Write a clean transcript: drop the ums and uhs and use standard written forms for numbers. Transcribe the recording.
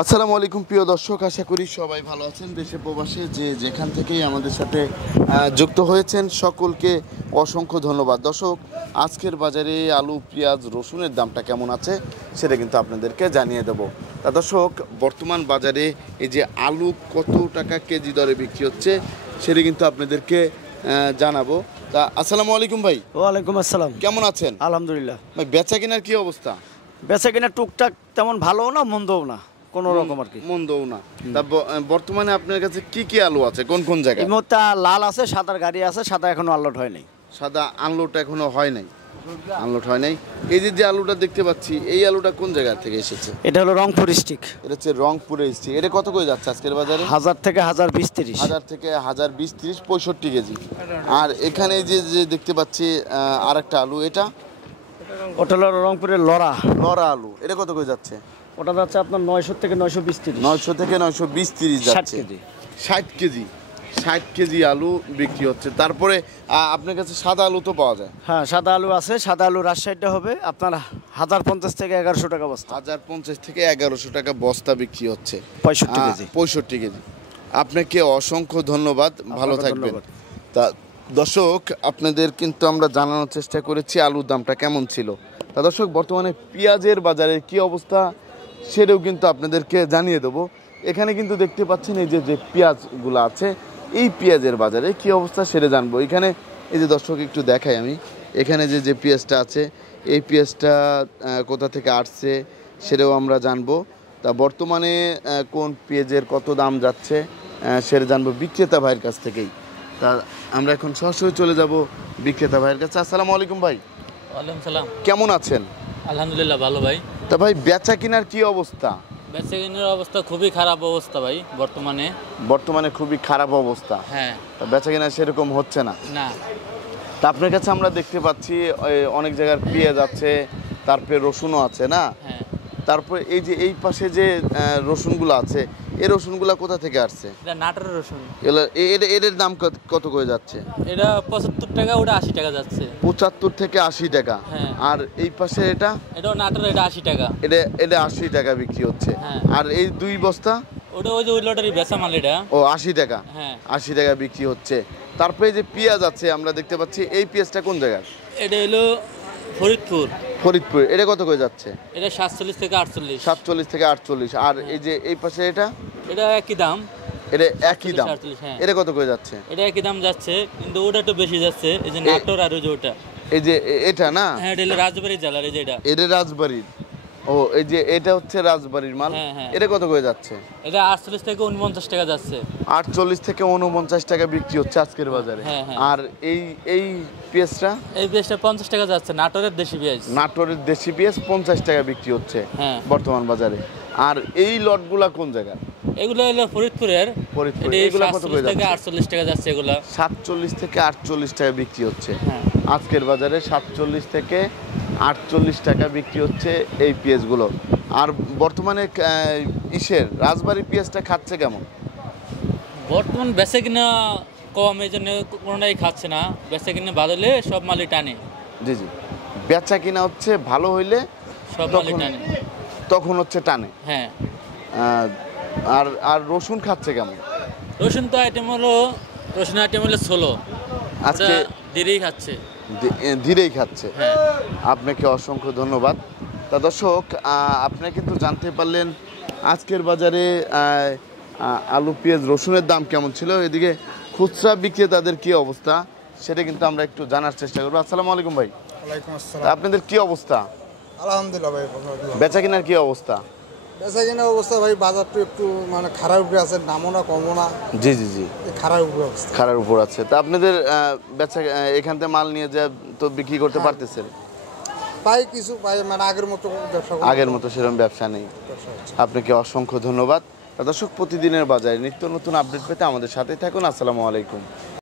আসসালামু আলাইকুম প্রিয় দর্শক, আশা করি সবাই ভালো আছেন। দেশে প্রবাসে যে যেখান থেকেই আমাদের সাথে যুক্ত হয়েছেন সকলকে অসংখ্য ধন্যবাদ। দর্শক, আজকের বাজারে আলু, পেঁয়াজ, রসুনের দামটা কেমন আছে সেটা কিন্তু আপনাদেরকে জানিয়ে দেব। তা দর্শক, বর্তমান বাজারে এই যে আলু কত টাকা কেজি দরে বিক্রি হচ্ছে সেটা কিন্তু আপনাদেরকে জানাবো। তা আসসালামু আলাইকুম ভাই। ওয়ালাইকুম আসসালাম। কেমন আছেন? আলহামদুলিল্লাহ। ভাই, বেচা কেনার কি অবস্থা? বেচা কিনা টুকটাক, তেমন ভালোও না মন্দও না, কোনো রকম আর কি। মন্দও না। তা বর্তমানে আপনার কাছে কি কি আলু আছে, কোন কোন জায়গায়? এই মুহূর্তে লাল আছে, সাদার গাড়ি আছে, সাদা এখনো আনলোড হয় নাই। সাদা আনলোড এখনো হয় নাই, আনলোড হয় নাই। এই যে যে আলুটা দেখতে পাচ্ছি, এই আলুটা কোন জায়গা থেকে এসেছে? এটা হলো রংপুর ডিস্ট্রিক্ট। এটা হচ্ছে রংপুরে এসেছে। এটা কত করে যাচ্ছে আজকের বাজারে? 1000 থেকে 1020-30। 1000 থেকে 1020-30, 65 কেজি। আর এখানে যে যে দেখতে পাচ্ছি আর একটা আলু, এটা ওটা হলো রংপুরের লড়া আলু। এটা কত করে যাচ্ছে? ওটা যাচ্ছে আপনার 900 থেকে 920-30। 900 থেকে 920-30 যাচ্ছে। 60 কেজি 60 কেজি আলু বিক্রি হচ্ছে। তারপরে আপনার কাছে সাদা আলু তো পাওয়া যায়? হ্যাঁ, সাদা আলু আছে। সাদা আলু রাজশাহীটা হবে আপনার 1050 থেকে 1100 টাকা বস্তা। 1050 থেকে 1100 টাকা বস্তা বিক্রি হচ্ছে। 65 কেজি। 65 কেজি। আপনাকে অসংখ্য ধন্যবাদ, ভালো থাকবেন। তা দর্শক, আপনাদের কিন্তু আমরা জানানোর চেষ্টা করেছি আলুর দামটা কেমন ছিল। তা দর্শক, বর্তমানে পেঁয়াজের বাজারে কি অবস্থা সেটাও কিন্তু আপনাদেরকে জানিয়ে দেবো। এখানে কিন্তু দেখতে পাচ্ছেন এই যে যে পেঁয়াজগুলো আছে, এই পেঁয়াজের বাজারে কি অবস্থা সেটা জানবো। এখানে এই যে দর্শক একটু দেখাই আমি, এখানে যে যে পেঁয়াজটা আছে, এই পেঁয়াজটা কোথা থেকে আসছে সেটাও আমরা জানবো। তা বর্তমানে কোন পেঁয়াজের কত দাম যাচ্ছে সেটা জানবো বিক্রেতা ভাইয়ের কাছ থেকেই। তা আমরা এখন সরাসরি চলে যাব বিক্রেতা ভাইয়ের কাছে। আসসালামু আলাইকুম ভাই। ওয়ালাইকুম সালাম। কেমন আছেন? আলহামদুলিল্লাহ, ভালো ভাই। তা ভাই, বেচা কিনার কি অবস্থা? বেচা কেনার অবস্থা খুবই খারাপ অবস্থা ভাই বর্তমানে খুবই খারাপ অবস্থা। হ্যাঁ। তা বেচা কিনা সেরকম হচ্ছে না? না। তা আপনার কাছে আমরা দেখতে পাচ্ছি অনেক জায়গার পেঁয়াজ আছে, তারপরে রসুনও আছে না? হ্যাঁ। তারপরে এই যে এই পাশে যে রসুনগুলো আছে, এই রসুনগুলো কোথা থেকে আসছে? এটা নাটোরের রসুন। এর দাম কত করে যাচ্ছে? এটা 75 টাকা, ওটা 80 টাকা যাচ্ছে। 75 থেকে 80 টাকা। হ্যাঁ। আর এই পাশে এটাও নাটোর, এটা 80 টাকা। এটা 80 টাকা বিক্রি হচ্ছে। হ্যাঁ। আর এই দুই বস্তা? ওটা ওই যে ওই লটারি বেচা মাল, এটা 80 টাকা। হ্যাঁ, 80 টাকা বিক্রি হচ্ছে। তারপরে যে পেঁয়াজ আছে আমরা দেখতে পাচ্ছি, এই পেঁয়াজটা কোন জায়গার? এটা হলো ফরিদপুর। এটা কত করে যাচ্ছে? এটা 47 থেকে 48। 47 থেকে 48। আর এই যে এই পাশে এটা একই দাম। এটা একই দাম। 48, হ্যাঁ। এটা কত করে যাচ্ছে? এটা একই দাম যাচ্ছে, কিন্তু ওটা একটু বেশি যাচ্ছে। এই যে নাটোর আর ওই যে ওটা, এই যে এটা না? হ্যাঁ, এটা হলো রাজবাড়ি জেলার। এই যে এটা রাজবাড়ির। ও, এই যে এটা হচ্ছে রাজবাড়ির মাল। হ্যাঁ, হ্যাঁ। এটা কত করে যাচ্ছে? এটা 48 থেকে 49 টাকা যাচ্ছে। 48 থেকে 49 টাকা বিক্রি হচ্ছে আজকের বাজারে। হ্যাঁ, হ্যাঁ। আর এই পেঁয়াজটা? এই পেঁয়াজটা 50 টাকা যাচ্ছে, নাটোরের দেশি পেঁয়াজ। নাটোরের দেশি পেঁয়াজ 50 টাকা বিক্রি হচ্ছে হ্যাঁ, বর্তমান বাজারে। আর এই লটগুলা কোন জায়গা? এগুলো হলো ফরিদপুরের। এগুলা কত করে থেকে যাচ্ছে? 48 টাকা যাচ্ছে এগুলা। 47 থেকে 48 টাকা বিক্রি হচ্ছে। হ্যাঁ। আজকের বাজারে 47 থেকে 48 টাকা বিক্রি হচ্ছে এই পেঁয়াজগুলো। আর বর্তমানে রাজবাড়ি পেঁয়াজটা খাচ্ছে কেমন? বর্তমান বেচা কিনা কম, এই জন্য কোনোটাই খাচ্ছে না। বেচা কিনা ভালো হলে সব মালই টানে। জি জি, বেচা কিনা হচ্ছে ভালো হইলে সব মালই টানে, তখন হচ্ছে টানে। হ্যাঁ। আর আর রসুন খাচ্ছে কেমন? রসুন আইটেম হলো 16। আজকে ধীরেই খাচ্ছে। ধীরেই খাচ্ছে। হ্যাঁ। আপনাকে অসংখ্য ধন্যবাদ। তা দর্শক, আপনি কিন্তু জানতে পারলেন আজকের বাজারে আলু, পেঁয়াজ, রসুনের দাম কেমন ছিল। এদিকে খুচরা বিক্রেতাদের কি অবস্থা সেটা কিন্তু আমরা একটু জানার চেষ্টা করবো। আসসালামু আলাইকুম ভাই। ওয়ালাইকুম আসসালাম। আপনাদের কি অবস্থা? আলহামদুলিল্লাহ ভাই। বেচা কেনার কি অবস্থা? বেচা কেনার অবস্থা ভাই, বাজারটা একটু মানে খারাপ উপরে আছে, নামও না কমও না। জি জি জি, খারাপ উপরে অবস্থা। খারাপ উপর আছে। তা আপনাদের বেচা এখান থেকে মাল নিয়ে যা তো বিক্রি করতে পারতেছেন? পাই কিছু পাই, মানে আগের মতো ব্যবসা, আগের মতো সেরকম ব্যবসা নেই। আপনাকে অসংখ্য ধন্যবাদ। দর্শক, প্রতিদিনের বাজারে নিত্য নতুন আপডেট পেতে আমাদের সাথেই থাকুন। আসসালামু আলাইকুম।